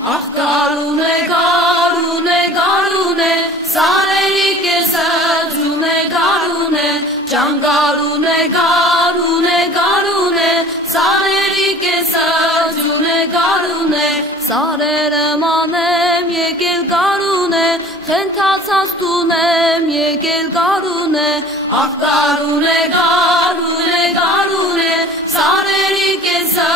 ախ գարուն է, գարուն է, գարուն է, սարերի կեսը ջուն է, գարուն է, ջան գարուն է, գարուն է, գարուն է, սարերի կեսը ջուն է, գարուն է, սարերը մանեմ եկել գարուն է, խենթացած տունեմ եկել գարուն է, ախ գարուն է, գարուն է, գարուն է, սարերի կեսը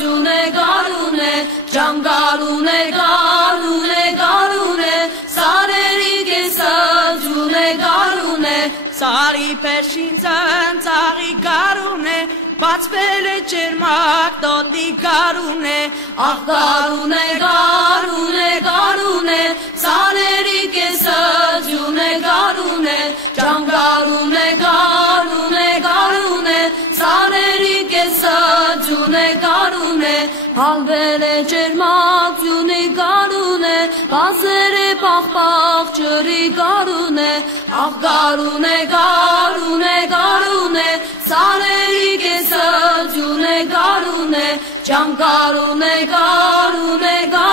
ջուն է, գարուն է, ջան գարուն է, գարուն է, գարուն է, սարերի կեսը ջուն է, գարուն է, Սարի փեշին ծանծաղի գարուն է, բացվել է ջերմակ տոտի գարուն է, ախ գարուն է, գարուն է, գարուն է, սարերի կեսը ջուն է, գարուն է, ջան գարուն է, գարուն է, գարուն է, սարերի կեսը ջուն է, գարուն է, հալվել է ջերմակ ջունի գարուն է, բացել է պաղ-պաղ ջրի գարուն է, ախ գարուն է, գարուն է, գարուն է, սարերի կեսը ջուն է, գարուն է, ջան գարուն է, գարուն է, գարուն